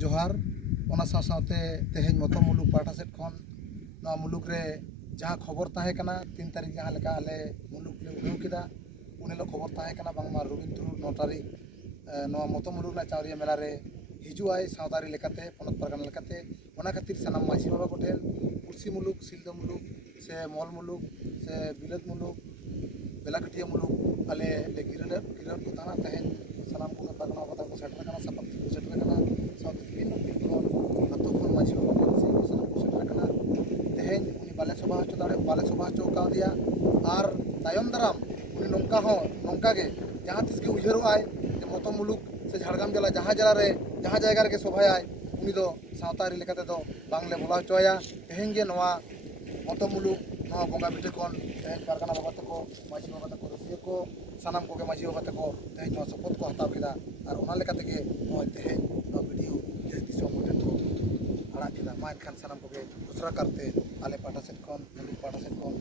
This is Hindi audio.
जोहार साथे तेहेज मतो मुलुक पाटा सेट खन मुलुक रे जहाँ खबर ताहे कना 3 तारीख जहाँ लेका आले मुलुक ले उड़ाव केदा उन हिलो खबर ताहे कना बांगमा रविंद्र 9 तारीख मतो मुलुक ना चावरिया मेला रे हिजुआई सावतारी लेकाते पनत परगना लेकाते ओना खातिर सनाम माझी बाबा कोठेन कुर्सी मुलुक सिलदा मुलुक से मॉल मुलुक से बिलत मुलुक बेलाकटिया मुलुक आले ले गिरल को ताना तहेन सनाम को परगना बाता को सेटर कना सपत को सेटर कना साथ विभिन्न अतो खन माझी बाबा को सनाम को सेटर कना तहेन उनी बाले सभा हचो का दिया आर तायम दराम उनी नोंका गे जहाँ तिस के उजरो आय जे मतो मुलुक से झाड़ग्राम जिला जहाँ जायगा रे सभाय उनी दो सावतारी लेकाते दो बांगले बोला हचोया तहेन जे नवा मतो मुलुक नवा बोंगा बिटे कोन तहेन परगना बाबा तको माझी बाबा तको रसिया को सानाम को माझी बाबा तको तहेन नवा सपोर्ट को हताव केदा आर ओना लेकाते गे नवा तहेन नवा वीडियो जे दिसो मोटे तो आड़ा केदा मा एनखान सानाम को गे दूसरा करते आले पाटा सेट कोन मुलुक पाटा सेट कोन